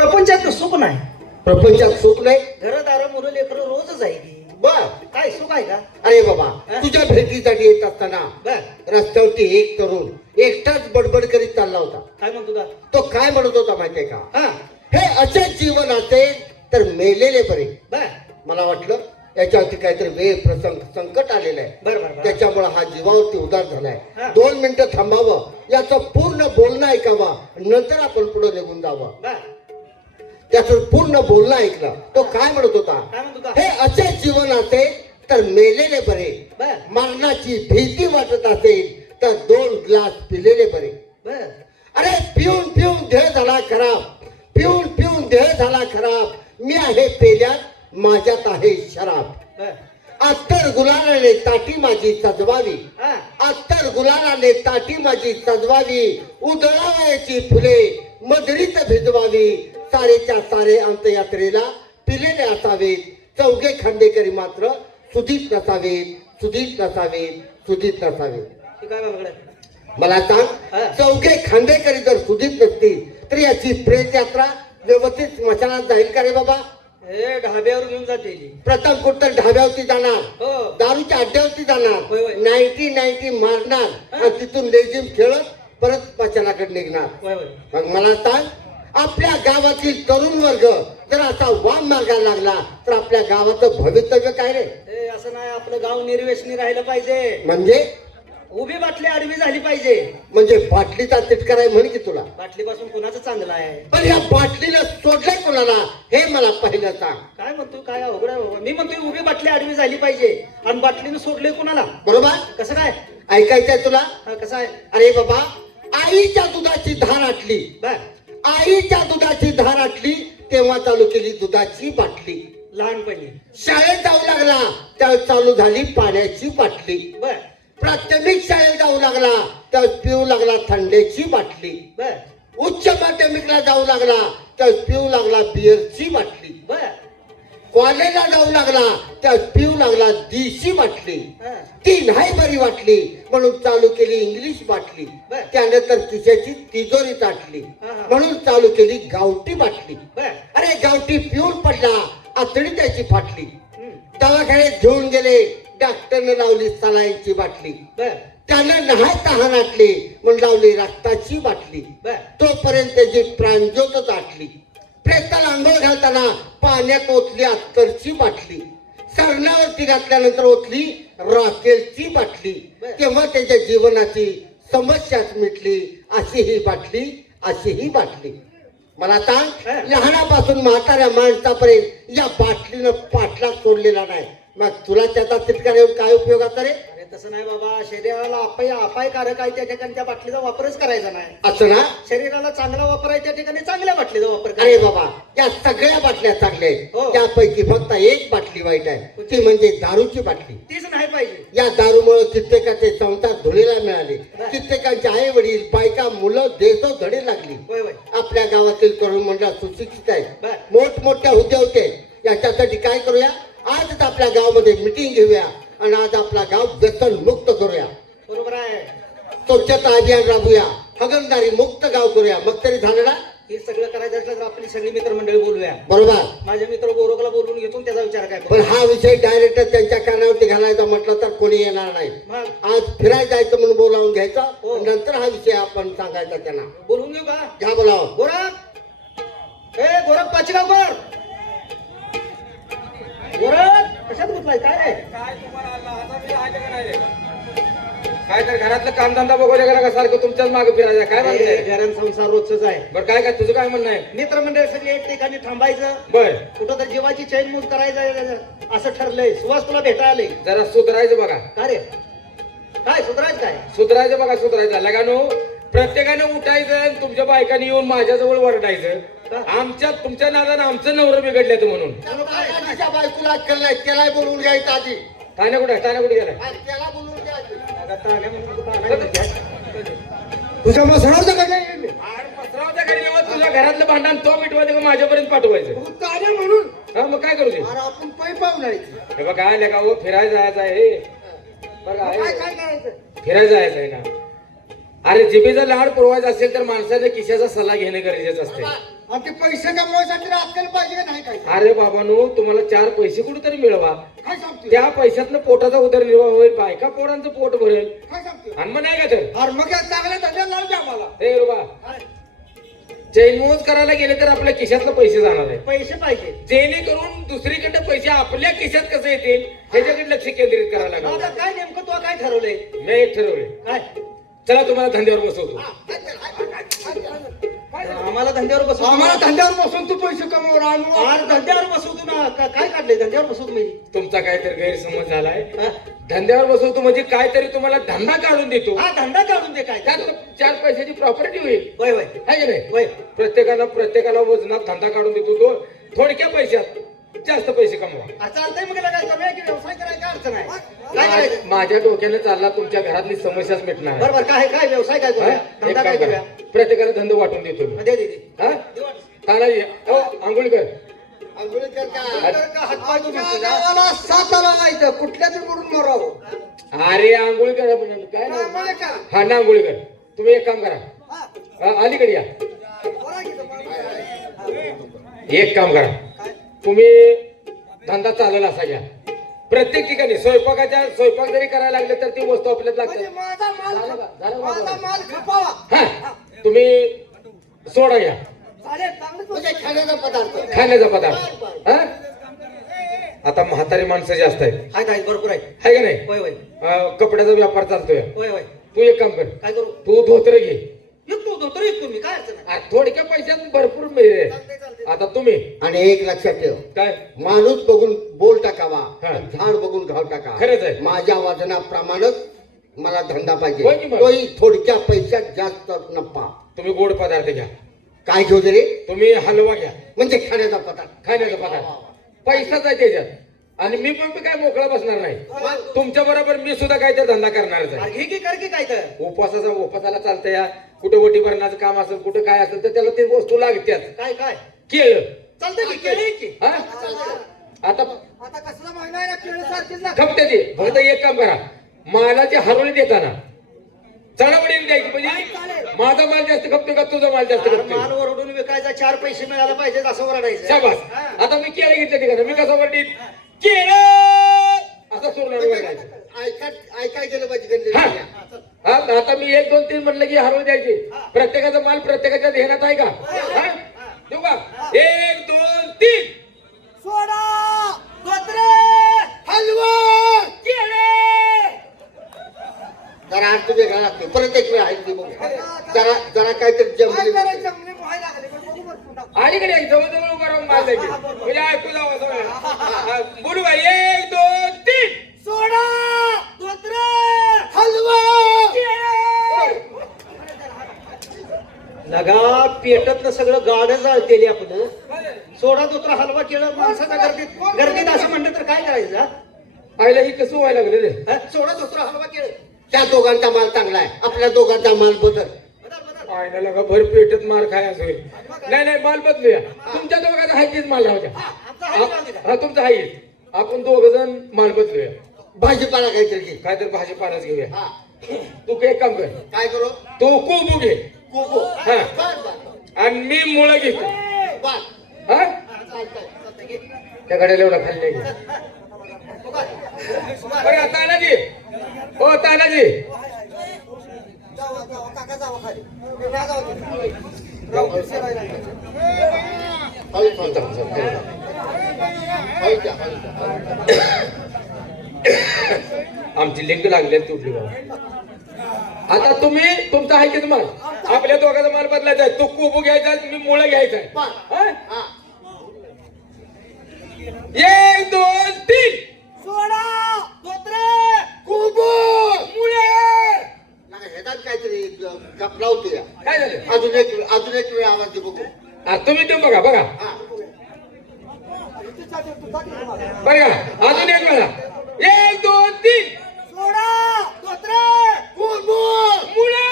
प्रपंचात सुख नाही. प्रपंचात सुख नाही. घरदार मुलं लेकरं रोजच आहे की. बर काय सुख आहे का? अरे बाबा हा? तुझ्या भेटीसाठी येत असताना बर रस्त्यावरती एक तरुण एकटाच बडबड करीत चालला होता. काय म्हणतो का? तो काय म्हणत होता माहितीये का? हा हे असेच जीवन असेल तर मेलेले बरे. बर मला वाटलं याच्यावरती काहीतरी वेळ प्रसंग संकट आलेलं आहे. बर बर बर. त्याच्यामुळे हा जीवावरती उदार झालाय. हा. 2 मिनिटं थांबावं, याचं पूर्ण बोलणं ऐकावं, नंतर आपण पुढे निघून जावं. बर त्याचं पूर्ण बोलणं ऐकलं. तो काय म्हणत होता? काय म्हणतो का? हे असे जीवन असेल तर मेलेले बरे. बर मरणाची भीती वाटत असेल तर 2 ग्लास पिलेले बरे. बर अरे पिऊन पिऊन देह झाला खराब, पिऊन पिऊन देह झाला खराब. मी आहे पेल्यात, माझ्यात आहे शराब. बर अत्तर गुलालाने ताटी माझी सजवावी, हा अत्तर गुलालाने ताटी माझी सजवावी. उधळावयाची फुले मधुरीत भिजवावी. सारेच्या सारे अंतयात्रेला पिलेले असावेत. चौघे खांडेकरी मात्र सुधीत नसावेत, सुधीत नसावेत, सुधीत नसावेत. ते काय बाबा? मला हा. सांग, चौघे खांडेकरी जर सुधीत नसतील तर याची प्रेत यात्रा व्यवस्थित स्मशानात जाईल का रे बाबा? हे ढाब्यावर घेऊन जाते ती. प्रथम कुठं ढाब्यावरती जाणार, हो दारूच्या अड्ड्यावरती जाणार, होय, होय. 90 मारणार हा. आणि तिथून लेझिम खेळत परत स्मशानाकडे निघणार. वय वय मग मला सांग, आपल्या गावातील तरुण वर्ग जर असा वाम मार्गाला लागला तर आपल्या गावाचं भवितव्य काय रे? हे असं नाही. आपलं गाव निर्व्यसनी राहिलं पाहिजे. म्हणजे उभी बाटली आडवी झाली पाहिजे. म्हणजे बाटलीचा तिटकार आहे म्हण की तुला. बाटलीपासून कुणाचं चांगलं आहे? पण या बाटलीला सोडलंय कोणाला हे मला पहिलं सांग. काय म्हणतो? काय अवघड आहे बाबा. मी म्हणतोय उभी बाटली आडवी झाली पाहिजे आणि बाटलीनं सोडले कुणाला? बरोबर कसं काय? ऐकायचंय तुला? हा, कसं आहे? अरे बाबा, आईच्या दुधाची धार आटली, बर आईच्या दुधाची धार आटली तेव्हा चालू केली दुधाची बाटली. लहानपणी. शाळेत जाऊ लागला त्यावेळेस चालू झाली पाण्याची बाटली. बर प्राथमिक शाळेत जाऊ लागला त्यावेळेस पिऊ लागला थंडीची बाटली. बर उच्च माध्यमिकला जाऊ लागला त्यावेळेस पिऊ लागला बिअरची बाटली. बर कॉलेजला जाऊ लागला त्यावेळेस पिऊ लागला देशी बाटली. हा. ती नाही बरी वाटली म्हणून चालू केली इंग्लिश बाटली. बर. त्यानंतर खिशाची तिजोरी ताटली हा, हा. म्हणून चालू केली गावठी बाटली. बर अरे गावठी पिऊन पडला, आतडी त्याची फाटली. हम्म. दवाखान्यात घेऊन गेले, डॉक्टरने लावली सलाईनची बाटली. बर त्यानं नाही तहान आटली म्हणून लावली रक्ताची बाटली. बर तोपर्यंत त्याची प्राणज्योत आटली. प्रेताला आंघोळ घालताना पाण्यात ओतली अत्तरची बाटली. सरणावरती घातल्यानंतर ओतली रॉकेलची बाटली. बर. तेव्हा त्याच्या जीवनाची समस्याच मिटली. अशी ही बाटली, अशी ही बाटली. मला सांग, हा. लहानापासून म्हाताऱ्या माणसापर्यंत या बाटलीनं पाठला सोडलेला नाही. मग तुला त्याचा तिटकार येऊन काय उपयोगाचा रे? अरे तसं नाही बाबा. शरीराला अपायकारक आहे त्या ठिकाणी त्या बाटलीचा वापरच करायचा नाही. असं ना? शरीराला चांगला वापर आहे त्या ठिकाणी चांगल्या बाटलीचा वापर अरे करायचा. बाबा, या सगळ्या बाटल्या चांगल्या आहेत. हो. त्यापैकी फक्त एक बाटली वाईट आहे, ती म्हणजे दारूची बाटली. तीच नाही पाहिजे. या दारूमुळे कित्येकाचे संसार धुळीला मिळाले. बर. कित्येकांचे आई वडील, बायका, मुलं देशो धडे लागली. वय वय आपल्या गावातील तरुण मंडळ सुशिक्षित आहे, बर. मोठमोठ्या हुद्दे होते. याच्यासाठी काय करूया? आजच आपल्या गावामध्ये मिटिंग घेऊया आणि आज आपला गाव व्यसन मुक्त करूया. बरोबर आहे. स्वच्छता अभियान राबूया, हगणदारी मुक्त गाव करूया. मग तरी झालं ना? हे सगळं करायचं असलं तर आपली सगळी मित्रमंडळी बोलूया. बरोबर. माझ्या मित्र गोरखला बोलून घेतो आणि त्याचा विचार काय पण करू. हा विषय डायरेक्ट त्यांच्या कानावरती घालायचा म्हटलं तर कोणी येणार नाही. मग आज फिरायला जायचं म्हणून बोलावून घ्यायचा, हो. नंतर हा विषय आपण सांगायचा त्यांना. बोलून घेऊ का? घ्या बोलावं. गोरख, ए गोरख पाचगावकर. गोरख कशात गुतलाय काय रे? काय तुम्हाला आता मी आहे का नाही रे? काय तर घरातलं कामधंदा बघूया का का सारखं तुमच्याच मागे फिरायचं काय ए, म्हणते? घरान संसार रोजच आहे. बरं काय तुझं काय म्हणणं आहे? मित्रमंडळ सगळी एक ठिकाणी थांबायचं, बर कुठं तर जीवाची चैन मूज करायचं असं ठरलंय. सुवास तुला भेटायला आले जरा सुधारायचं बघा, का रे? काय सुधरायचं काय? सुधारायचं बघा, सुधारायचं लगानो. प्रत्येकानं उठायचं आणि तुमच्या बायकांनी येऊन माझ्याजवळ वरडायचं. आमच्या तुमच्या नादानं आमचं नवरं बिघडल्याचं म्हणून. तिच्या बायकोला अक्कल नाही, त्याला बोलवून घ्यायचं आधी. तान्या कुठे गेलाय? आणि त्याला बोलवून घ्यायचं. आता ताण्या म्हणून तू ताण्या म्हणते. तुझ्या मसरावचं काय नाही? अरे मसरावच्या घरी नेऊन तुझ्या घरातलं भांडण तो मिटवायचं का माझ्यापर्यंत पाठवायचं? ताऱ्या म्हणून हा मग काय करू दे? अरे आपण पै पाहुणायची. हे बघा काय का हो, फिरायला जायचं आहे. बघा काय आहे. काय करायचं? फिरायला जायचं आहे ना. अरे जिभेचा लाड पुरवायचा असेल तर माणसाने किशाचा सल्ला घेणे गरजेचं असते. आणि ते पैसे कमवायसाठी अक्कल पाहिजे का नाही काय अरे बाबांनो, तुम्हाला 4 पैसे कुठेतरी मिळवा, काय सांगतो त्या पैशातनं पोटाचा उदरनिर्वाह होईल, बायका पोरांचं पोट भरेल. काय सांगतो आणि मग नाही का तर अरे मग या चांगल्या धंद्यात लावू द्या मला हे रुबा, चैनमोज करायला गेले तर आपल्या खिशातलं पैसे जाणार आहे, पैसे पाहिजे. जेणेकरून दुसरीकडे पैसे आपल्या खिशात कसे येतील ह्याच्याकडे लक्ष केंद्रित करायला आता लागेल. काय नेमकं तू काय ठरवलंय? मी एक ठरवले, काय चला तुम्हाला धंद्यावर बसवतो. आम्हाला धंद्यावर बसवतो? आम्हाला धंद्यावर बसून तू पैसे कमवणार आणू अरे धंद्यावर बसवतो ना. काय काढलंय धंद्यावर बसवतो मी? तुमचा काहीतरी गैरसमज झालाय. हा? धंद्यावर बसवतो म्हणजे काहीतरी तुम्हाला धंदा काढून देतो, हा धंदा काढून दे. काय त्यात 4 पैशाची प्रॉपर्टी होईल, वय वय आहे की नाही? वय. प्रत्येकाला वजनात धंदा काढून देतो तो, थोडक्या पैशात जास्त पैसे कमवा. चालतंय मग काय कमी आहे की व्यवसाय करायची अडचण आहे? काय करायचं? माझ्या डोक्याने चालला तुमच्या घरातली समस्याच मिटणार आहे. बरोबर. काय व्यवसाय काय हा? करूया? एक धंदा काय काम करूया? करा, प्रत्येकाला धंदा वाटून देतो मी. दे दे दे. हा? तानाजी, हो, आंघोळकर, आंघोळीकर का तर का हातपाय तू आमच्या म्हणतो ना? गावाला 7 आला माहिती कुठल्या तरी म्हणून मरावं अरे आंघोळकर म्हणून काय नाव? आम्हाला का हा ना आंघोळकर, तुम्ही एक काम करा, अलीकडे या. एक काम करा, तुम्ही धंदा चालेल असा घ्या. प्रत्येक ठिकाणी स्वयंपाक जरी करायला लागले तर ती वस्तू आपल्याला म्हणजे लागतात. माझा माल झालं का? झालं का माझा बाबा? माल खपावा हा, तुम्ही सोडा घ्या, चालेल चांगलं म्हणजे खाण्याचा पदार्थ खाण्याचा पदार्थ. हा? आता म्हातारी माणसं जास्त आहेत, आहेत भरपूर आहे. आहे का नाही? वय वय कपड्याचा व्यापार चालतोय. वय वय. तू एक काम कर, काय करू? तू धोतर घे. येतो धोतर येतो मी. काय अडचण आहे? थोडक्या पैशात भरपूर मिळेल. चालतंय, चालतंय. आता तुम्ही आणि एक लक्षात ठेव काय माणूस बघून बोल टाकावा हा. झाड बघून घाव टाका खरंच आहे. माझ्या वजनाप्रमाणेच मला धंदा होय की पाहिजे मग? तोही थोडक्या पैशात जास्त नफा तुम्ही गोड पदार्थ घ्या, काय घेऊ रे तुम्ही हलवा घ्या, म्हणजे खाण्याचा पदार्थ खाण्याचा पदार्थ. पैसाच आहे त्याच्यात. आणि मी पण काय मोकळा बसणार नाही. तुमच्या बरोबर मी सुद्धा काय तर धंदा करणारच आहे. अरे घे की कर की काय तर. उपासाला चालतंय या, कुठे वटी भरण्याचं काम असेल, कुठे काय असेल तर त्याला ते वस्तू लागत्याच. काय काय केळ, चालतंय की केळी की. हा? आता आता कसला महिना आहे ना केळी सारखीच ना खपते ते. फक्त एक काम करा, मालाची हरवणी देताना चणावडी द्यायची, म्हणजे माझा माल जास्त खपतोय का तुझा माल जास्त अरे खपतोय. माल ओरडून विकायचा 4 पैसे मिळायला पाहिजे असं ओरडायचं. शाबास. हा. आता मी केळं घेतले तिकडे, मी कसं वडीत केळ असं सोडणार वरडायचं. ऐकाय गेलं पाहिजे गणित. हा. हा, आता मी 1 2 3 म्हणलं की हरवून द्यायचे. प्रत्येकाचा माल प्रत्येकाच्या ध्यानात आहे का? हा? देऊ का? 1 2 3 सोडा धोत्रे हलवा केळे. जरा आज तुझे घरात परत एक वेळ आहे बघू जरा काहीतरी जमली अलीकडे एक जवळ उभा राहून माल द्यायचे, म्हणजे ऐकू जावं सगळं. बोलू का? 1 2 3 सोडा धोत्रे हलवा लगा पेटत सगळं गाड जाळतेली आपलं. सोडा दुसरा हलवा केलं माणसाच्या गर्दीत असं म्हणलं तर काय करायचं? हा? आईला ही कसं व्हायला लागलं रे? हा? सोडा दुसरा हलवा केलं. त्या दोघांचा माल चांगला आहे आपल्या दोघांचा माल बदल बदल बदल. आईला लगा भर पेटत मार खायचं होईल. नाही माल बदलूया. तुमच्या दोघांचा हाय तीच माल राहू द्या. आमचा हाय राहू दे. हा, तुमचा हाय. आपण 2 जण माल बदलूया. भाजीपाला काहीतरी घे काय तर भाजीपालाच घेऊया. हा. तू एक काम कर, काय करू तू कोबू घे कोको हा. आणि मी मुळं घेतो. बर हा, चालतंय घे. त्या गाड्याला एवढा खाल्ले. बघा. बघा तानाजी, हो तानाजी, काका जावा खाली आमची लिंक लागली आहे, तुटली बाबा. आता तुम्ही तुमचा आहे की माल, आपल्या दोघांचा माल बदलायचा आहे. तो कोबू घ्यायचा आहे, मी मुळं घ्यायचा आहे. हा? 1 2 3 सोडा धोत्रे कोबो मुळे. ह्याच्यात काहीतरी कपडा होतो या काय झालं? अजून एक वेळ आवाज दे बघू तुम्ही ते बघा बघा हा. बघा अजून एक वेळा. 1 2 3 सोडा धोत्रे कोबो मुळे.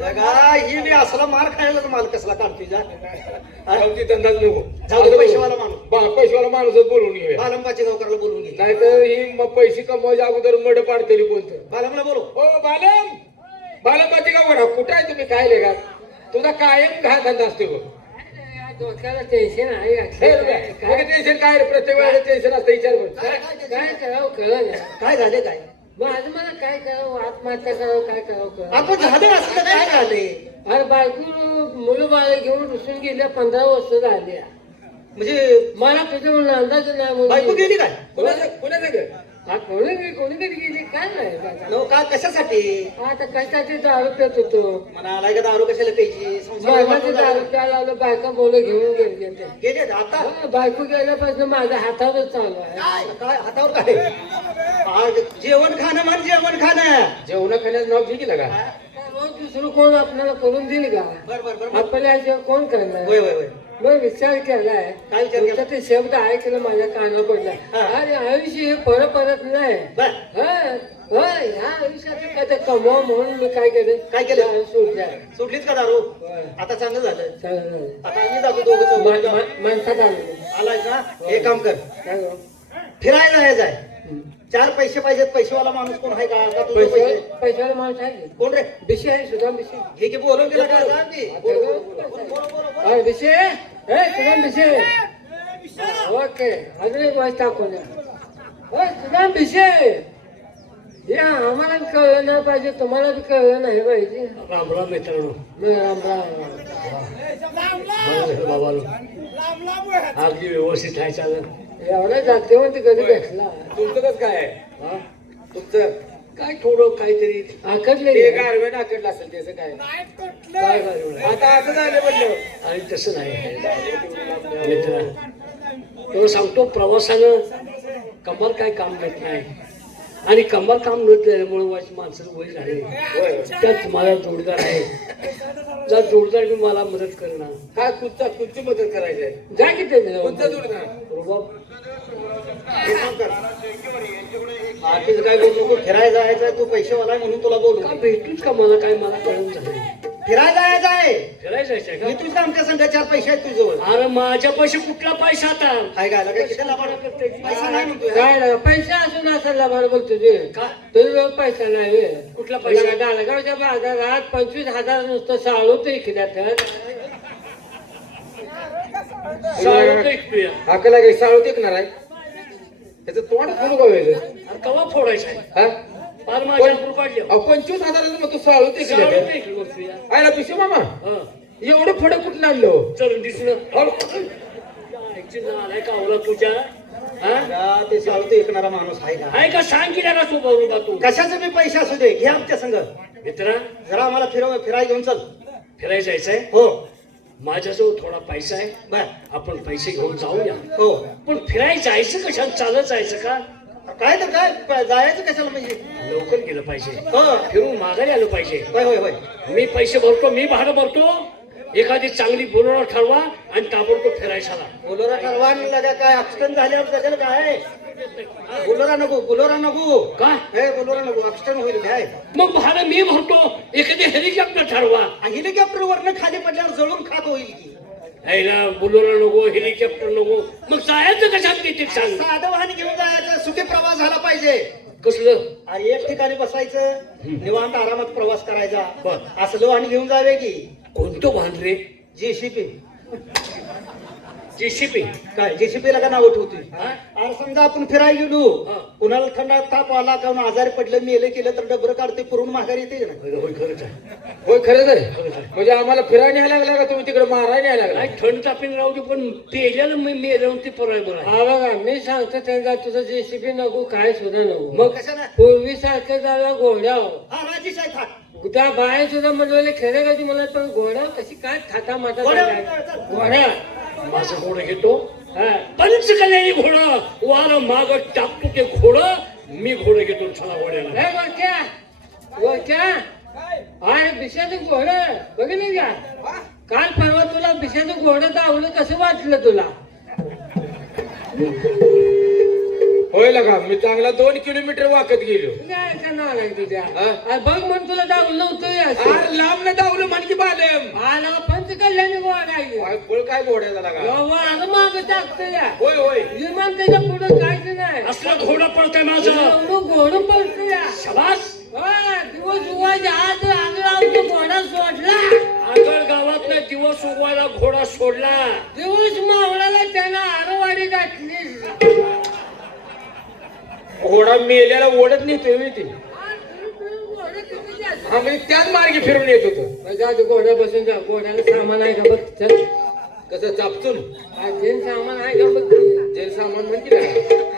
लगा ही मी असला मार खायला माल कसला काढतोय जा. आमची धंदाच नको. जाऊ दे, पैसेवाला माणूस. पैसेवाला माणूसच बोलवून घेऊया. बालंबाची गावकरला बोलवून घे. नाहीतर ही पैसे कमवायच्या अगोदर मड पाडतेली कोणतं. बालमला बोलव. हो बालम, बालमबाची गाव कुठं आहे तुम्ही? काय लेगा तुझा कायम घा धंदा असतो बघ. डोक्याला टेन्शन आहे टेन्शन काय रे? प्रत्येक वेळेला टेन्शन असतं. विचार कर. काय करावं कळलं नाही. काय झाले काय माझं मला काय करावं, आत्महत्या करावं, काय करावं कळलं. आपण झालं असं तर काय झाले अरे बायको मुलं बाळ घेऊन रुसून गेल्या 15 वर्ष झाली. म्हणजे मला तुझं म्हणून अंदाज नाही बायको म्हणून. गेली काय कुणाचं घर? हा, कोणी कधी गेली काय नाही बाबा. नो का कशासाठी आता कशासाठी दारू पित होतो. म्हणा आलाय का दारू कशाला प्यायची संसार माझ्या वाटून दारू झाला. प्यायला आलो, बायका मुलं घेऊन गेले ते. गेले आता हा, बायको गेल्यापासून माझ्या हातावरच चालू आहे. काय हातावर काय आज जेवण खाणं म्हण जेवण खाणं जेवण खाण्याचं नाव घे गेलं का? रोज दुसरं कोण आपल्याला करून देईल का? बर बर बर आपल्याशिवाय कोण करणार? होय होय होय मग विचार केलाय. काय विचार केला? तुमचा ते शब्द ऐकलं माझ्या कानावर पडला. हा. अरे आयुष्य हे परत नाही. बर होय ह्या आयुष्यात काय ते कमवा म्हणून मी काय केलं? काय केलं? दारू सोडल्या. सुटलीच का दारू होय. आता चांगलं झालं चालेल. आता आम्ही जातो दोघं माणसात आलो. आलाय ना हे काम कर काय गं? फिरायला जायचं आहे 4 पैसे पाहिजेत पैसेवाला माणूस कोण आहे का तुझे पैसे पैशाला माणूस आहे. कोण रे विषय आहे सुद्धा विषय. हे की बोलून गेलं का सांग की. बोल, बोल, बोल, बोल, बोल, बोल. अरे विषय सुद्धा विषय. ओके अजून एक वाज टाकून सुद्धा विषय. हे आम्हाला बी कळलं नाही पाहिजे, तुम्हाला बी कळलं नाही पाहिजे. राम राम मित्रांनो, राम राम. अगदी व्यवस्थित आहे चालत. एवढा जागेवरती कधी भेटला. तुमचं कसं काय आहे? हा? तुमचं काय थोडं काहीतरी आकडले ते गारवे नाकडलं असेल त्याचं काय? काय झालं? आता असं झालं म्हणलं. आणि तसं नाही मित्र, तुला सांगतो प्रवासानं कमाल काय काम देत नाही आणि कमाल काम न केल्यामुळे माझी माणसं वय झाले. त्यात मला जोडदार आहे, जर जोडदार मी मला मदत करणार. काय कुठची मदत करायची आहे? जा की ते कोणतं जोडणार? रुबाब हे काम कर. बाकीचं काय बोलू नको फिरायला जायचं आहे तू पैसेवाला आहे म्हणून तुला बोलू का भेटूच का मला काय मला कळून झालं. फिरायला जायचं आहे फिरायचं जायचंय मी का? तुझं आमच्या संघ 4 पैसे आहेत तुझ्याजवळ अरे माझ्या पैसे कुठला पैसा आता? काय काय काय किती लाभाड पैसा नाही म्हणतोय काय ना पैसे असून असायला मला बोल तुझे का? तुझ्याजवळ पैसा नाही. कुठला पैसा? डालगावच्या बाजारात 25,000 नुसतं साळू ते इकड्यात. साळं ते ऐकूया. हाकला काही साळू टेकणार आहे? त्याचं तोंड फोडू का वेगळं? अरे कवा फोडायचं आहे? हा? फार माझ्या काढले. 25,000 मग तू साळू साळं टेकलं ते ऐकलं बघूया. आयला पिशू मामा हं. एवढं फडं कुठलं आणलं? चल दिसलं. आलाय का ओला तुझ्या? हा? का ते चालतो ऐकणारा माणूस आहे का आहे का सांग की का तू बरोबर तू कशाचे बी पैसे असू दे घे आमच्या संघ मित्रा, जरा आम्हाला फिरायला घेऊन चल फिरायला जायचंय. हो माझ्याजवळ थोडा पैसा आहे, बर आपण पैसे घेऊन जाऊया. हो पण फिरायला जायचं कशाला? चालत जायचं का? काय तर काय जायचं कशाला म्हणजे लवकर गेलं पाहिजे, हो फिरून माघारी आलं पाहिजे. होय होय होय मी पैसे भरतो, मी भाडं भरतो. एखादी चांगली बोलवणार ठरवा आणि ताबडतोब फिरायला. बोलोरा ठरवा लगा काय ऍक्सिडेंट झाल्यावर जगेल काय बोलोरा नको का? हे बोलोरा नको ऍक्सिडेंट होईल काय मग भाडं मी भरतो. एखादी हेलिकॉप्टर ठरवा. हेलिकॉप्टर वरनं खाली पडल्यावर जळून खात होईल की आहे ना, बोलोरा नको, हेलिकॉप्टर नको. मग जायचं कशात किती सांग? साधं वाहन घेऊन जायचं सुखी प्रवास झाला पाहिजे कसलं? आणि एक ठिकाणी बसायचं निवांत आरामात प्रवास करायचा बर. असलं वाहन घेऊन जावे की कोणतं वाहन रे? JCP JCB. काय जेसीपी ला का नाव ठेवतोय हा? अरे समजा आपण फिरायला गेलो हा. कुणाला थंडा ताप आला किंवा आजारी पडलं मेलं केलं तर डबर काढते पुरून माघारी येते ना होय होय, खरंच आहे. होय खरंच आहे. खरंच आहे. म्हणजे आम्हाला फिरायला न्यायला लागला का तुम्ही तिकडे मारायला न्यायला लागला? काय थंड तापीन राहू दे, पण पेल्याला मी मेलं ते पराय बरं आहे. हा बघा मी सांगतो त्यांना तुझं जेसीबी नको काय सुद्धा नको. मग कशाला पूर्वी सारखं जाऊया घोड्यावर. हा राजेश आहे थाट त्या बाहेर सुद्धा म्हणले खेळे कधी मला पण घोड्यावर कशी काय थाटा माटा घोड्यावर- घोड्या. माझं घोडं घेतो. हा. पंचकल्याणी घोडं वार माग टाकतो ते घोडं. मी घोडं घेतो. चला घोड्याला. हे गोरक्या, गोरक्या. अरे बिशाचं घोडं बघितलं का? काल परवा तुला बिशाचं घोडं दावलं कसं वाटलं तुला? होय लगा मी चांगला 2 किलोमीटर वाकत गेलो. काय का नाव आहे तुझ्या? हा? अरे बघ म्हण तुला दावलं नव्हतं अरे लांब न धावलं म्हणकी बालेम. आला पंचकल्याणी घोडा आहे. काय फळ काय घोड्याचा लागा? वाघ माग टाकतो या होय होय विमान त्याच्या पुढे काहीच नाही. असलं घोडं पळतंय माझं. एवढं घोडं पडतो या. शबास. हा, दिवस उवायच्या आत आगळा घोडा सोडला. आणि रायगड गावातला दिवस उगवायला घोडा सोडला. दिवस मावळाला त्यानं आरवाडी गाठली. घोडा मेल्याला ओढत नेतोय होय ते. हा म्हणजे त्याच मार्गे फिरून येत होतो. जा तू घोड्या बसून जा. घोड्याला सामान आहे का बघ. चल कसं चापचून जेन सामान आहे का बघ. जे सामान म्हणते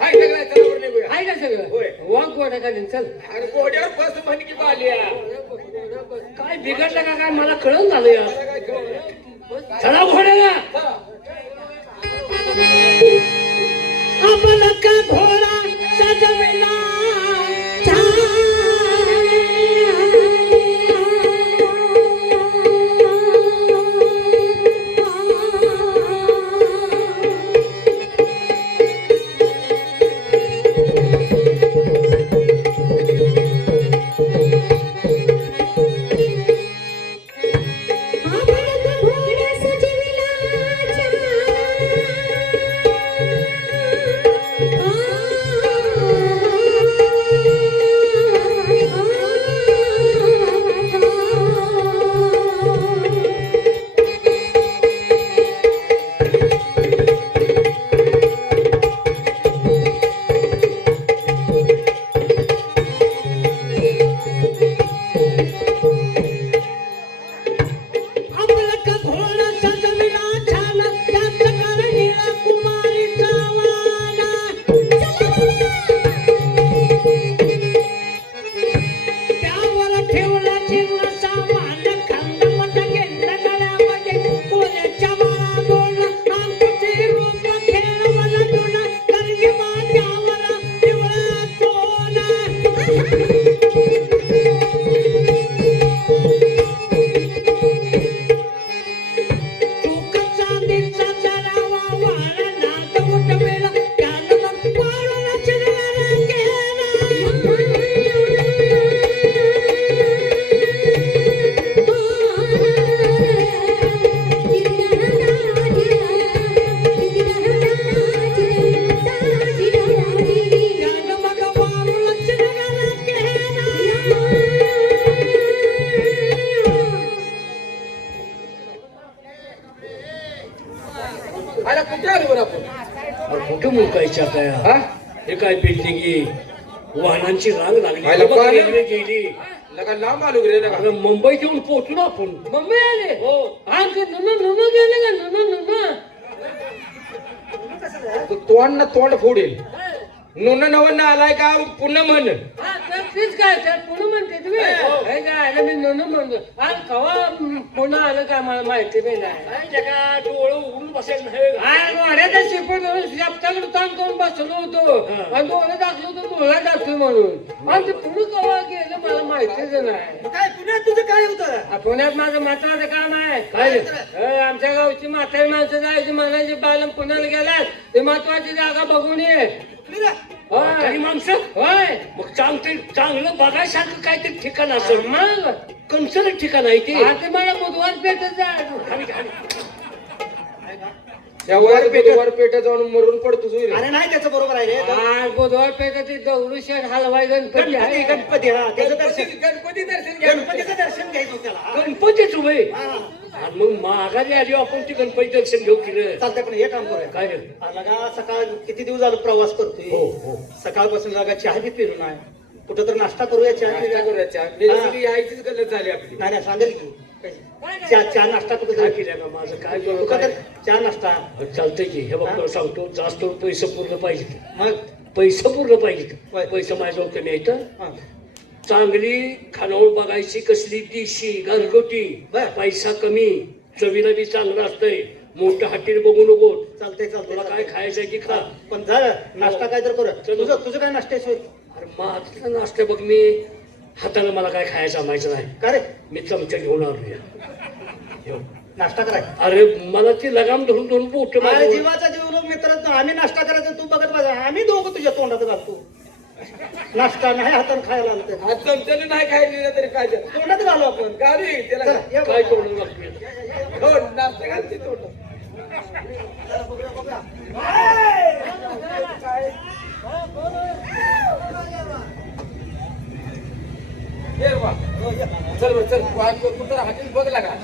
हाय सगळं चला निघूया. आहे का सगळं. होय. वाघ घोड्या खाली चल. आणि घोड्यावर बस म्हणकी बाल्या. काय बिघडलं का काय मला कळून झालं या. काय कळलं? चला घोड्याला. आपला का घोडा सजविला अरे कुठे आलो बरं आपण? कुठं मुकायच्या काय हा? हे काय बिल्डिंग वाहनांची रांग लागली. व्हायला बघ, पाहिलं. रेल्वे गेली. लगा लांब आलो गे लगा. अरे मुंबईत येऊन पोहोचलो आपण. मुंबई आले. हो. आमचे नुनू गेले का नुनू. तू तोंड ना तोंड फोडेल. नोन नवन आलाय का पुन्हा म्हण. हा तर तीच काय तर पुन्हा म्हणते तुम्ही. हे काय आलं मी नुनू म्हणतो. आज कवा पुन्हा आलं का मला माहिती बी नाही. काय जगा डोळं उघडून बसेल नाही का? आज वाड्याचा शिपून शब्दाकडे ताण करून बसलो होतो. आणि डोळं दाखलो होतो डोळा दाखलो म्हणून. आणि ते पुढे कवा गेलं मला माहितीच नाही. काय पुण्यात तुझं काय होतं? पुण्यात माझं म्हातारं काम आहे. काय आमच्या गावची म्हातारी माणसं जायची म्हणायची बालम पुण्याला गेलात ते महत्वाची जागा बघून ये. म्हातारी माणसं होय मग चांगलं बघायसारखं काहीतरी ठिकाण असेल. मग कंचन ठिकाण आहे ते. आता मला बुधवार पेटत जायचं. त्या वर पेटा जाऊन मरून पडतो तुझी. अरे नाही त्याचं बरोबर आहे रे. आज बुधवार पेटत दगडूशेठ हलवाई गणपती गणपती आहे. गणपती हा त्याचं दर्शन गणपती दर्शन घ्या. गणपतीचं दर्शन घ्यायचं त्याला हा. गणपतीच उभे हा. आणि मग माघारी आली आपण ती गणपती दर्शन घेऊ केलं. चालतंय पण हे काम करूया. काय रे? लगा सकाळ किती दिवस झालं प्रवास हो, करतोय. हो. सकाळपासून लगा चहा बी पिरून आहे. कुठं तर नाश्ता करूया चहा नाश्ता पिऊया. करूया चहा. बेसिकली यायचीच गलत झाली आपली. नाही नाही सांगेल की चहा नाश्ता कुठं काय तरी केलं का माझं काय करू कुठं काय? तर चहा नाश्ता चालतंय की हे बघ तुला सांगतो जास्त पैसे पूर्ण पाहिजे. मग पैसे पूर्ण पाहिजे. होय. पैसे माझ्याजवळ कमी आहेत. हा. चांगली खानावळ बघायची कसली देशी घरगुती. बर. पैसा कमी चवीला बी चांगलं असतंय. मोठं हॉटेल बघू नको. चालतंय तुला चालतंय काय खायचंय की खा. पण झालं नाश्ता काय तर करूया. चल. तुझं काय नाश्ता आहे सोय? अरे माझं नाश्ता बघ मी हाताला मला काय खायचं जमायचं नाही. का रे मी चमचा घेऊन आलो. नाश्ता करायचा? अरे मला ती लगाम धरून धरून बोट अरे जीवाचा जीव लोक मित्र आम्ही नाश्ता करायचा तू बघत बघा आम्ही दोघं तुझ्या तोंडात घालतो. नाश्ता नाही हातानं खायला आलं तर आज चमच्याने नाही खायला तरी काय झालं? तोंडात घालू आपण. गाडी त्याला चला, ये काय बघ. तोडून लागते. हो, नाश्ता घालते तोंडात. बघूया, बघूया. ये बा. चल बरं, चल कुठं हॉटेल बघ लागा.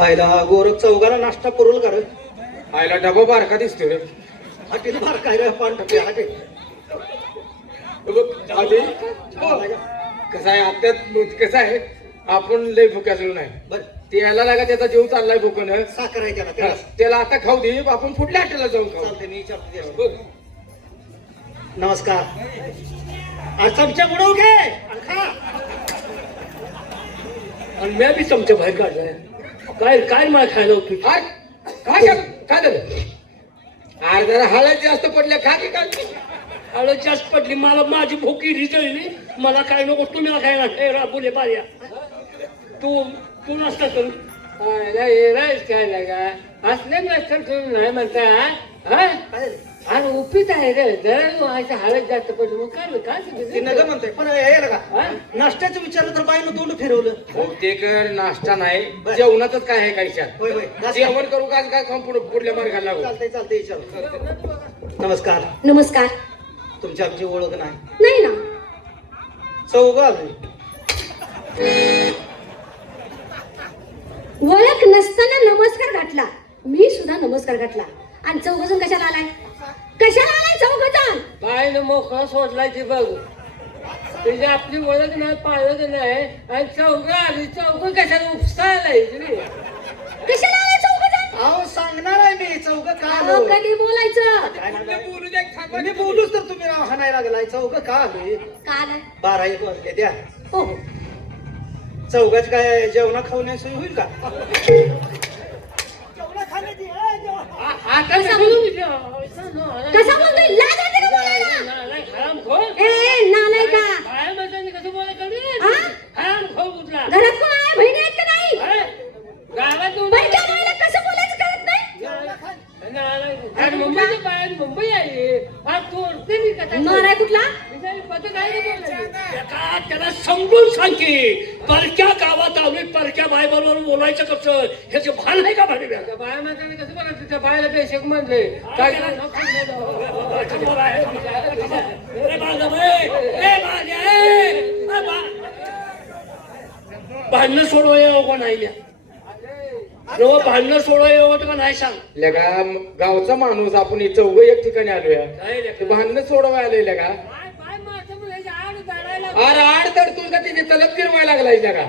आयला गोरख चौघाला नाश्ता पुरवल का रे? आयला डबा बारका दिसतोय रे. हॉटेल मार काय रे पान टाकले हॉटेल. बघ, आधी कसं आहे आत्यात कसं आहे आपण लय भुक्याचलो नाही बर त्याला लागा त्याचा जीव चाललाय भुकन साखर आहे त्याला त्याला आता खाऊ दे आपण पुढल्या हॉटेलला जाऊन खाऊ. चालते मी विचारतो त्याला. नमस्कार. आज चमचा बुडवू घे आणि खा. आणि मी बी चमच्या बाहेर काढलाय. काय काय मला खायला होती? काय काय काय झालं अरे जरा हळद जास्त पडल्या खा की काय हळद जास्त पडली मला माझी भुकी रिजळली मला काय नको तुम्ही खायला हे राबुले पार्या तू तू नसता करू काय लागा असले नसतं करून नाही म्हणता हा काय अरे उपीत आहे रे जरा व्हायचं हळद जास्त पडली मग काय काय ते नग म्हणतोय पण हे का नाश्त्याचं विचारलं तर बाईनं तोंड फिरवलं. बहुतेक नाश्ता नाही जेवणातच काय आहे काही होय होय जेवण करू का काय खाऊन पुढल्या मार्गाला लागू चालतंय चालतंय विचार. नमस्कार. नमस्कार. तुमची आमची ओळख नाही. नाही ना. चौघ आलोय. ओळख नसताना नमस्कार घातला. मी सुद्धा नमस्कार घातला. आणि चौघजण कशाला आलाय? कशाला आलाय चौघजण? बाईनं मोकळा सोडलाय ती बघ त्याची आपली ओळख नाही पाळत नाही आणि चौघ आली चौघ कशाला उपसायलाय कशाला आलाय चौघजण? अहो सांगणार आहे मी चौघ का अहो, आलो. कधी बोलायचं? काय नाही मी बोलूच तर तुम्ही राव हाणायला लागलाय. चौघ का आलोय? का आलाय? 12-1 वाजले द्या. हो. चौघाच काय जेवणा खावण्याची सोय होईल का? कसा बोलतोय? लाज वाटते का बोलायला? ए नालायका. कसं बोला हा? हराम खाऊ कुठला घरात कोण आहे? बहिणी आहेत का नाही? गावात बाईच्या बाईला कसं बोलायचं कळत नाही? मुंबईच्या बाहेर मुंबई आहे तोडते मी कथा माराय कुठला? पद काय नाही बोलला त्याला त्याला समजून सांग की परक्या गावात आम्ही परक्या बाय बरोबर बोलायचं कसं ह्याचे भान आहे का भाडे त्या बाया माणसाने कसं बोलायचं त्या बायला पेशक म्हणले काय भांडणं सोडवाय का नाही भांडणं सोडवाय का नाही सांग. लगा गावचा माणूस आपण इथं चौघ एक ठिकाणी आलोय भांडणं सोडवाय आलोय लगा बाय माणसं म्हणायची आड दाडायला अरे आड तर तू का तिथे तलप फिरवायला लागलाय लगा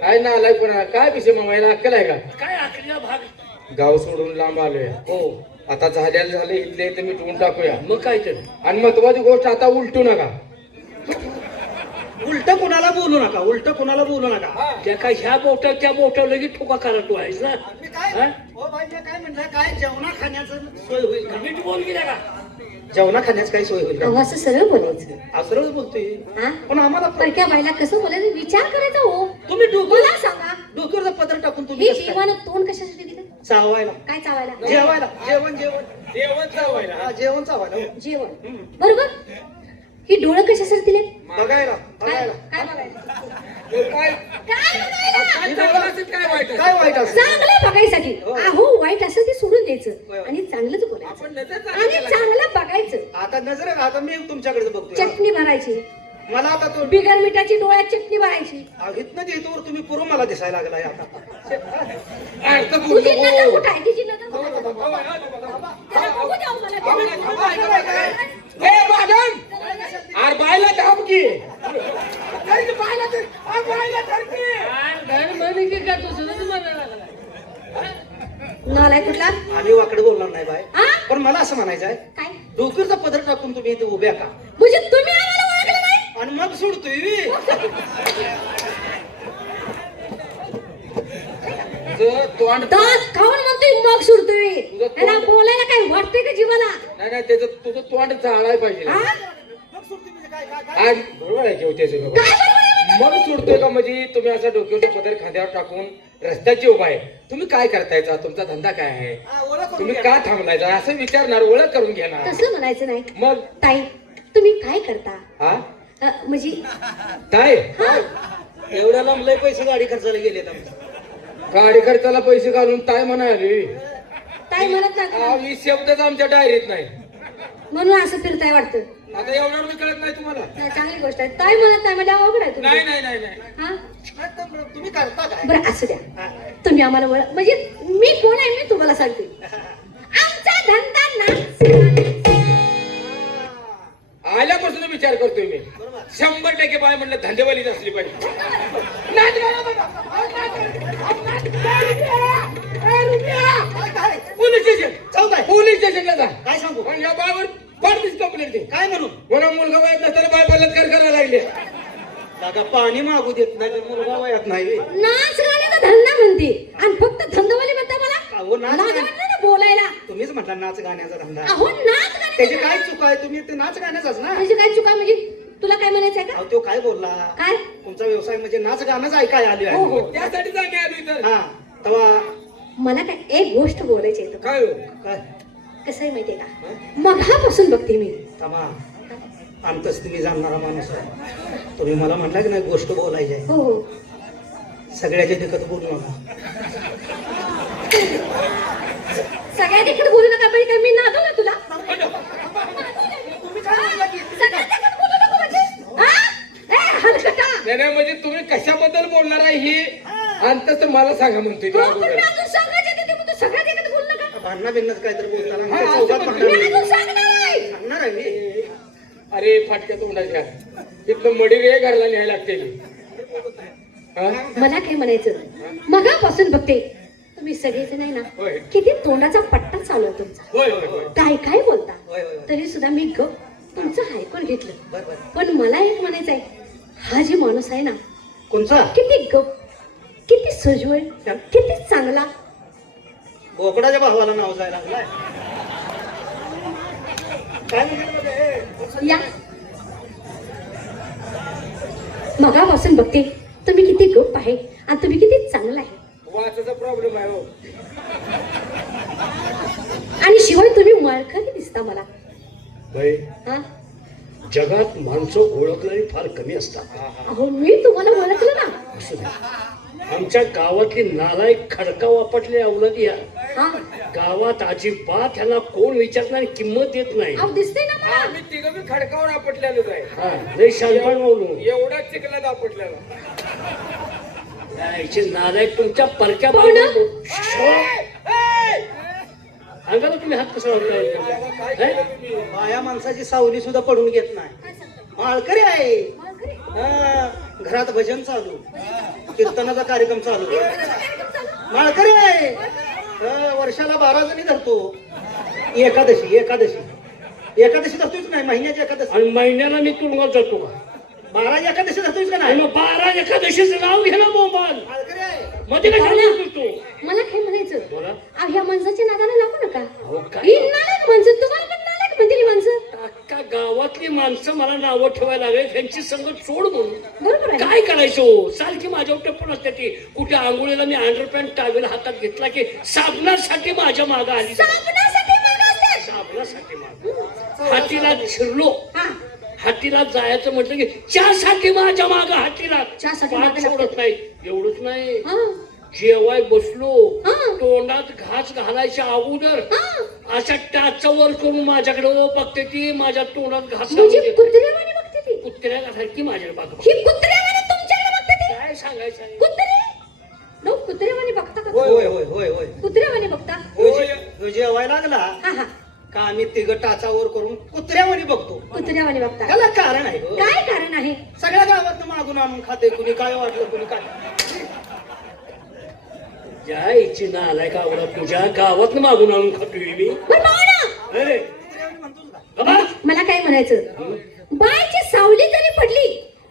काय ना आलाय पण काय विषय मामायला अक्कल आहे का काय आखरीला भाग गाव सोडून लांब आलोय हो आता झालेलं झालं इथले इथं मिटवून टाकूया मग काय तर आणि महत्वाची गोष्ट आता उलटू नका उलट कुणाला बोलू नका. उलट कुणाला बोलू नका. त्या काय ह्या बोटाव त्या बोटाव लगेच ठोका करा तू आहेस ना मी काय हा? हो बाई मी काय म्हणलं काय जेवणा खाण्याचं सोय होईल का? नीट बोल गेला का जेवणा खाण्याचं काही सोय होईल का? अहो, असं सरळ बोलायचं. असं बोलतोय हा? पण आम्हाला परक्या बाईला कसं बोलायचं विचार करायचा हो. तुम्ही मला सांगा डोक्यावरचं पत्र टाकून तुम्ही हे कसं काय? जेवण तोंड कशासाठी दिलं? चावायला काय चावायला? जेवायला जेवण जेवण जेवण चावायला हा, जेवण चावायला जेवण. बरोबर. ही डोळं कशासाठी दिले? बघायला काय बघायला काय बघायला? काय काय बघायला? काय चांगलं असेल, काय वाईट असेल? काय वाईट असं चांगलं बघायसाठी. हो. अहो वाईट असेल ते सोडून होय. द्यायचं आणि चांगलंच आपण बोलायचं नजर आणि चांगली चांगलं बघायचं. आता नजर आता मी तुमच्याकडे बघतोय चटणी भरायची मला आता तो बिगर मिठाची डोळ्यात चटणी भरायची. इथनं देतोवर तुम्ही पुरं मला दिसायला लागलाय आता अर्थ तुझी बोलतो. नजर कुठं आहे? तिची नजर कुठं आहे? त्याला बघू द्या हो मला. ए बागन अरे बायला थांब की घर म्हणे की का दुसरंच म्हणायला लागलाय नालाय कुठला? आम्ही वाकडे बोलणार नाही बाय हा? पण मला असं म्हणायचं आहे काय? डोक्यावरचा पदर टाकून तुम्ही इथे उभ्या का म्हणजे तुम्ही आम्हाला ओळखलं नाही? आणि मग सोडतोय बी. तुझं तोंड दात खाऊन म्हणतोय मग सुरतोय. त्याला बोलायला काय वाटतंय का जीवाला? नाही नाही त्याचं तुझं तोंड चाळाय पाहिजे हा? मग सोडतोय म्हणजे काय काय काय आज बरोबर आहे की त्याचं काय बरोबर आहे? मग सोडतोय का म्हणजे तुम्ही असं डोक्यावरचा पदर खांद्यावर टाकून रस्त्याची उभा आहे तुम्ही काय करतायचा तुमचा धंदा काय आहे हा, ओळख करून तुम्ही घ्या. का थांबलायचा असं विचारणार ओळख करून घेणार तसं म्हणायचं नाही. मग ताई तुम्ही काय करता? हा म्हणजे काय हा? एवढ्या लांब लय पैसे गाडी खर्चाला गेलेत आमचे. गाडी खर्चाला पैसे घालून काय म्हणाले ताई म्हणत नाही ही शब्दच आमच्या डायरीत नाही म्हणून असं फिरताय वाटतं. आता एवढं मी कळत नाही तुम्हाला. चांगली गोष्ट आहे. ताई म्हणत नाही म्हणजे अवघड आहे नाही तुम्ही. नाही नाही नाही. हा नाही तर तुम्ही करता काय? बरं असू द्या. तुम्ही आम्हाला म्हणजे मी कोण आहे मी तुम्हाला सांगते. आमचा धंदा नाच. आल्यापासून विचार करतोय मी. 100% बाय म्हणलं धंदेवालीच असली पाहिजे. नाच गाणं बघा. Police station. जाऊ काय? पोलीस स्टेशनला जा. काय सांगू? पण या बायवर फारच कंप्लेंट दे. काय म्हणून? म्हणून मुलगा वयात नसताना बाय बलात्कार करायला लागले. दादा पाणी मागू देत नाही तर मुलगा वयात नाही. नाच गाण्याचा धंदा म्हणते आणि फक्त धंदावाली म्हणता मला. अहो नाच लाजा गाणं- वाटलं ना बोलायला. तुम्हीच म्हटला नाच गाण्याचा धंदा. अहो नाच त्याची गाण्याचा काय चूक आहे? तुम्ही ते नाच गाण्याचाच ना. म्हणजे काय चुका म्हणजे तुला काय म्हणायचंय का? अहो तो काय बोलला? काय? तुमचा व्यवसाय म्हणजे नाच गाणंच ऐकाय आली हो हो. आहे. त्यासाठीच आम्ही आलो इथं. हा तेव्हा मला काय एक गोष्ट बोलायची आहे. काय हो? काय कसं आहे माहितीये का? मघापासून बघते मी. तमा आमचंच तुम्ही जाणणारा माणूस आहे. तुम्ही मला म्हटला की नाही गोष्ट बोलायची आहे. हो हो. सगळ्याच्या दिकत बोलू नका. सगळ्या तिकडे बोलू नका बाई. काय मी नादव ना तुला? सगळ्या तिकडे बोलू नको म्हणजे? हा? ए, हलकटा. नाही नाही, म्हणजे तुम्ही कशाबद्दल बोलणार आहे ही अंतच मला सांगा म्हणतोय. हो, पण मी अजून सांगायचे ते तू सगळ्या तिकडे बोलू नका. भांडणं बिन्नच काहीतरी बोलताना हा, आमच्या चौकात असं भांडणं मी अजून नाही. सांगणार आहे. सांगणार आहे मी. अरे फाटक्या तोंडाच्या तिथलं मडीर हे घरला न्यायला लागते. मला काय म्हणायचं मगापासून बघते तुम्ही सगळेच नाही ना होय. किती तोंडाचा पट्टा चालू आहे तुमचा. होय होय होय. काय काय बोलता होय, होय, होय. तरी सुद्धा मी गप तुमचं ऐकून घेतलं. बर बर. पण मला एक म्हणायचं आहे हा जे माणूस आहे ना कोणचा? किती गप किती सजवळ किती चांगला. बोकडाच्या भावाला नाव जायला लागलाय. काय म्हणते? या मगापासून बघते तुम्ही किती गप आहे आणि तुम्ही किती चांगला आहे. वाचाचा प्रॉब्लेम आहे हो. आणि शिवाय तुम्ही माळकरी दिसता मला. बाई, हा जगात माणसं ओळखणारी फार कमी असतात. अहो मी तुम्हाला ओळखलं ना. असू द्या. आमच्या गावातली नालायक खडका वापटले अवलादी या हा गावात अजिबात ह्याला कोण विचारणार किंमत देत नाही. अहो दिसते ना मला. आम्ही तिघं बी खडकावर आपटलेलोच आहे. हा लय शानपण बोलू एवढा चिखलात आपटलेला. यायचे नालायक तुमच्या परक्या पाहुणं? अंगाला तुम्ही हात कसा लावताय? बाया माणसाची सावली सुद्धा पडून घेत नाही. माळकरी आहे. माळकरी? हा, घरात भजन चालू, कीर्तनाचा कार्यक्रम चालू. माळकरी आहे. हा, वर्षाला 12 जणी धरतो. एकादशी धरतोच नाही, महिन्याची एकादशी. आणि महिन्याला मी तुरुंगात जातो का? 12 एकादशी धरतोच का आणि नाही? मग 12 एकादशीचं नाव घे ना मोबाईल माळकरी आहे. मध्ये कशाला करतो? मला काय म्हणायचं बोला. अहो ह्या माणसाच्या नादाला लागू नका. अहो काय ही नालायक माणसं तुम्हाला पण नालायक म्हणते ही माणसं. अख्खा गावातली माणसं मला नावं ठेवायला लागले. त्यांची संगत सोड म्हणून बरोबर आहे. काय करायचं हो? सारखी माझ्यावर टप्पण असते ती. कुठे आंघोळीला मी अंडरपॅन्ट टावेल हातात घेतला की साबणासाठी माझ्या मागं आली. साबणासाठी मागं असते. साबणासाठी मागं हातीला शिरलो. हा हातीला जायचं म्हटलं की चहासाठी माझ्या मागं हातीला चहासाठी पाठ मागं सोडत नाही. एवढंच नाही, हा जेवाय बसलो हा. तोंडात घास घालायच्या अगोदर हा अशा टाचावर करून माझ्याकडे बघते ती. माझ्या तोंडात घास म्हणजे घालून कुत्र्यावानी बघते ती. कुत्र्यासारखी माझ्या बाग ही कुत्र्यावानी तुमच्याकडे बघते ती. काय सांगायचं आहे? कुत्रे नो कुत्र्यावानी बघता का? होय होय होय होय. कुत्र्यावानी बघता. ह्यो जेवायला लागला हा हा का आम्ही तिघ टाचावर करून कुत्र्यावानी बघतो. कुत्र्यावानी बघता. त्याला कारण आहे हो. काय कारण आहे? सगळ्या गावात मागून आणून खाते. कुणी काय वाटलं कुणी काय. ज्या इच्छी ना आलाय का आवडा तुझ्या गावात मागून आणून खातोय मी. बरं बघा ना. अरे म्हणतोस का? बाबा, मला काय म्हणायचं बायची सावली जरी पडली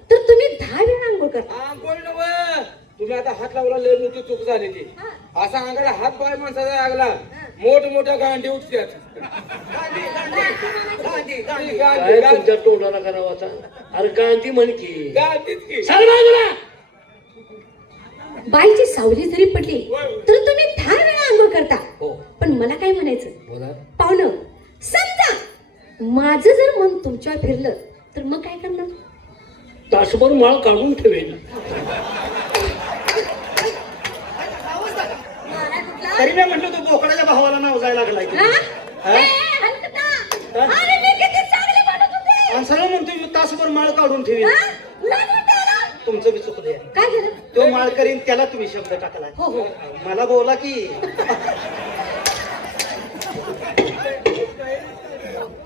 तर तुम्ही 10 वेळा आंघोळ करता. आंघोळ नव्ह. तुम्ही आता हात लावला लय मोठी चूक झाली ती. असा अंगाला हात पाय माणसाचा लागला मोठमोठ्या गांडी उठत्यात. गांधी, गांधी. काय तुमच्या तोंडाला करावं आता? अरे गांधी म्हण की गांधीच की. चल बाजूला. बाईची सावली जरी पडली तर तुम्ही 10 वेळा आंघोळ करता. हो पण मला काय म्हणायचं बोला. पाहुणं समजा माझं जर मन तुमच्यावर फिरलं तर मग काय करणार? तासभर माळ काढून ठेवेल. तरी मी म्हटलं तू बोकडाच्या भावाला नाव जायला लागलाय. हा? ए, हलकटा! अरे मी किती चांगली म्हणत होते. काढून ठेवी हा? लाज वाटते मला? तुमचं बी चुकलं आहे. काय झालं तो माळकरीन त्याला तुम्ही शब्द टाकलाय हो हो मला बोला की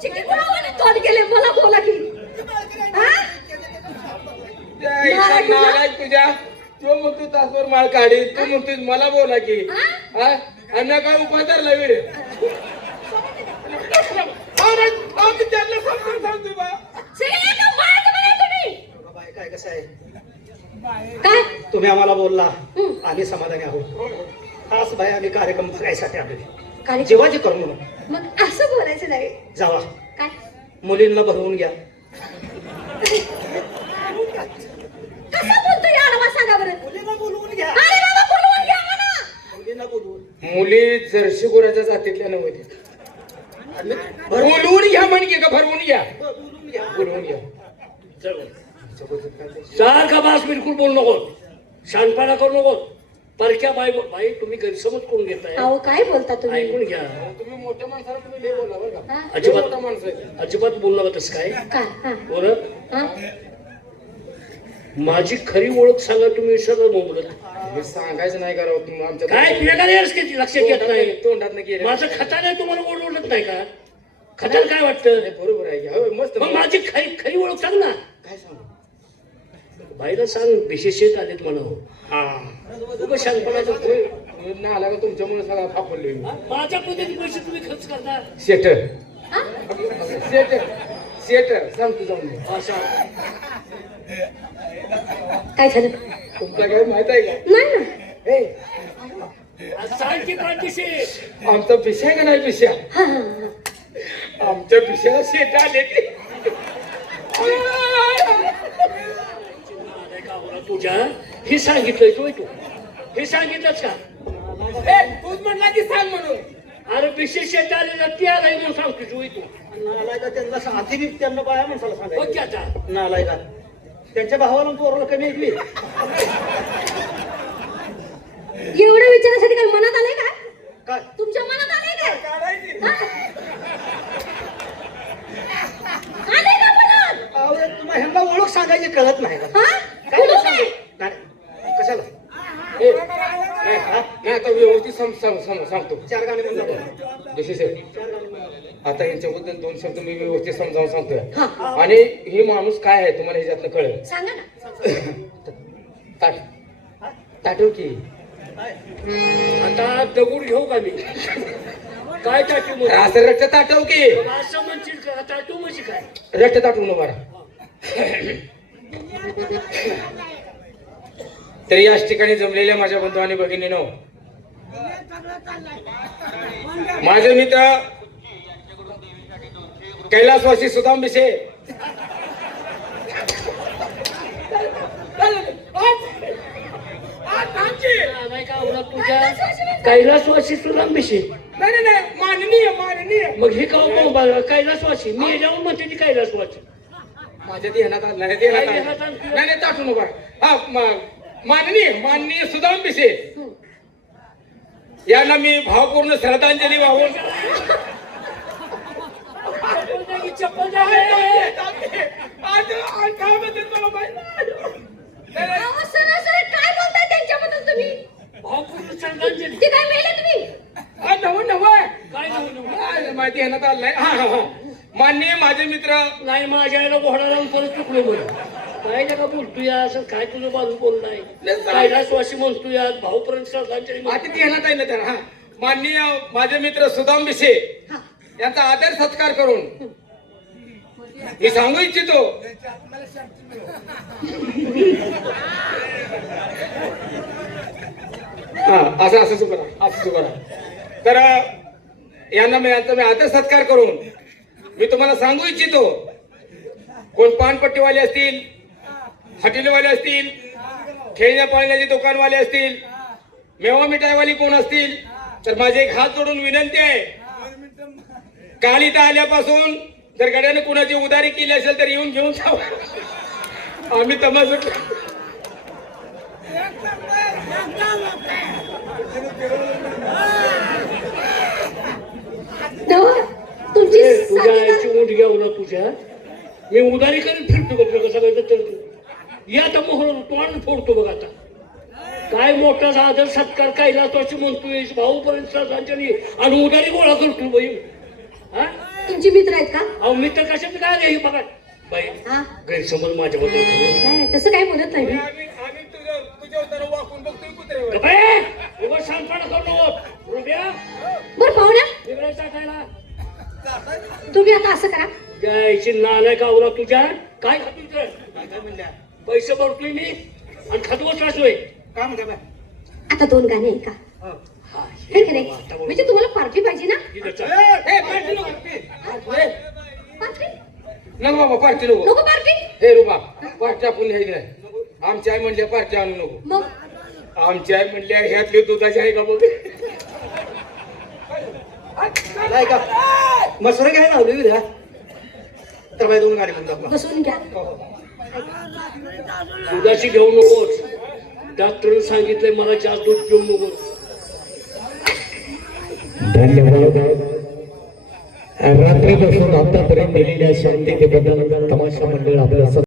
चिकी कुणावर तोंड गेले मला बोला की हा? नालायक तुझ्या तो म्हणतो तासभर माळ काढी तू म्हणतोय मला बोला की हा? आणि काय उपाय धरला वेळ सांगतो बा सगळे एका बाळाचं बघा तुम्ही. बाई काय कसं आहे काय तुम्ही आम्हाला बोलला हं. आम्ही समाधानी आहोत खास बाई आम्ही कार्यक्रम बघायसाठी आलोय काय जेवायचे करू म्हणून मग असं बोलायचं नाही जावा काय मुलींना भरवून घ्या कसं बोलतो या आडवा सांगा बरं मुलींना बोलवून घ्या अरे बाबा बोलवून घ्या म्हणा मुलींना बोलवून मुली जर्शी गुराच्या जातीतल्या नव्हत्या बोलवून घ्या म्हण की का भरवून घ्या बोलवून घ्या बोलवून घ्या सारखा बास बिलकुल बोलू नको शानपणा करू नको परक्या बाई बाई तुम्ही गैरसमज करून घेताय अहो काय बोलता तुम्ही ऐकून घ्या तुम्ही मोठ्या माणसाला तुम्ही लय बोला बरं का हा? लय अजिबात मोठा माणूस आहे अजिबात बोलू नका तसं काय काय हा बरं हा? माझी खरी ओळख सांगा तुम्ही सगळं मोबलत हे सांगायचं नाही करावं तुम्ही आमच्या काय तुझ्या काय लक्षात येत नाही तोंडात गेले माझं खताने तुम्हाला ओळखत नाही का खताला काय वाटतं बरोबर आहे की. हो, मस्त मग माझी खरी खरी ओळख सांग ना काय सांगू बाईला सांग विशेष आलेत म्हणा उगा शानपणाचं होय. तुम्ही ना आला का तुमच्यामुळे सगळा फापडलोय मी माझ्या पद्धती पैसे तुम्ही खर्च करता शेटर हा? शेटर शेटर सांगतो जाऊन दे. असा काय झालं तुमचा काय माहित आहे का नाही ना ए, सांगते पाठीशी आमचा पिशा आहे का नाही पिशा हा हा हा आमच्या पिशाला शेट आले ते तुझ्या हे सांगितलंय तू हे सांगितलंच का तूच म्हणला की सांग म्हणून अरे विशेष आलेला ती आलाय म्हणून सांगतो तू नालायका त्यांना आधी बी त्यांना बाया माणसाला बघ की सांगायचं आता नालायका त्यांच्या भावाला पोराला कमी ऐकली एवढं विचारासाठी काय मनात आलंय का काय तुमच्या मनात आलंय काय आलंय का मनात अहो, तुम्हाला ह्यांना ओळख सांगायची कळत नाही का हा काय बोलू ओळख काय? सांगू? नाही, कशाला नाही आता व्यवस्थित सांगतो चार गाणी म्हणतात जशी साहेब आता यांच्याबद्दल दोन शब्द मी व्यवस्थित समजावून सांगतोय हा. आणि हे माणूस काय आहे तुम्हाला ह्याच्यातनं कळेल सांगा ना ताट ताटव की आता दगड घेऊ का मी काय टाटू मग असं रट्ट ताटव की असं म्हणशील का टाटू म्हणजे काय रट्ट ताटवून बरा तरी याच ठिकाणी जमलेल्या माझ्या बंधू आणि भगिनीनो माझे मित्र कैलासवासी सुदाम बिशे नाही का आवडत तुझ्या कैलासवासी सुद्धा मिशी नाही माननीय मग हे का कैलासवासी मी जाऊन म्हणते ती कैलासवासी माझ्या ध्यानात आलं नाही नाही ताटून उभा हा माननीय सुदाम बिशे यांना मी भावपूर्ण श्रद्धांजली वाहून चप्पल द्या. अहो, सरळ सरळ काय बोलताय त्यांच्याबद्दल तुम्ही भावपूर्ण श्रद्धांजली ते काय मेले तुम्ही काय नव्हतं माहिती ध्यानात आलं नाही हा माननीय माझे मित्र नाही माझ्या आईला घोडा लावून परत चुकलो बरं काय नका बोलतोय असं काय तुझं बाजू बोललाय कैलासवासी म्हणतोय भाऊपर्यंत श्रद्धांजली आता ध्यानात आहे ना त्याला हा माननीय माझे मित्र सुदाम बिशे यांचा आदर सत्कार करून मी सांगू इच्छितो हा असं असं करा तर यांना यांचा मी आदर सत्कार करून मी तुम्हाला सांगू इच्छितो कोण पानपट्टीवाले असतील हॉटेलवाले असतील खेळण्या पाळण्याचे दुकानवाले असतील मेवा मिठाईवाली कोण असतील तर माझे एक हात जोडून विनंती आहे काल इथं आल्यापासून जर गड्याने कुणाची उधारी केली असेल तर येऊन घेऊन जाऊ आम्ही तमाशा तुमची तुझ्या साथीदार- आईची ऊंट घेऊ ना तुझ्या मी उदारी करीत फिरतो बघ कसं काय तर या आता मोहर तोंड फोडतो बघ आता काय मोठा आदर सत्कार कायला तोची म्हणतोय भाऊपर्यंत श्रद्धांजली आणि उदारी गोळा करतो बाई हा तुमचे मित्र आहेत का अहो मित्र कशाचं काय रे हे बघा बाई हा गैरसमज माझ्याबद्दल करू नाही तसं काय बोलत नाही मी. आम्ही तुझ्या उतारा वाकून बघतोय कुत्रे गप्पे! उगाच शांतपणा करू नको रुपया बरं पाहुण्या तिकडे टाकायला तुम्ही आता असं करा यायची नालाय कावरा तुझ्या काय खातोय तुझं? काय म्हणल्या पैसे भरतोय मी आणि खातो बसलाय काय म्हणता बाय आता 2 गाणे आहे का हो. हा हे खरे म्हणजे तुम्हाला पार्टी पाहिजे ना ए, पार्टी नको. पार्टी नको बाबा पार्टी नको नको पार्टी हे रुबा पार्टी आपण घ्यायची नाही आमची आई म्हणल्या पार्टी आणू नको मग आमची आई म्हणल्या ह्यातली दुधाची आहे का बघ नाही का मसुरा घ्यायला लावली विद्या तर बाई 2 गाडी म्हणतात बसून घ्या दुधाची घेऊ नकोस डॉक्टरने सांगितलंय मला जास्त दूध घेऊ नकोस धन्यवाद रात्रीपासून आतापर्यंत दिलेल्या शांततेबद्दल तमाशा मंडळ आपलं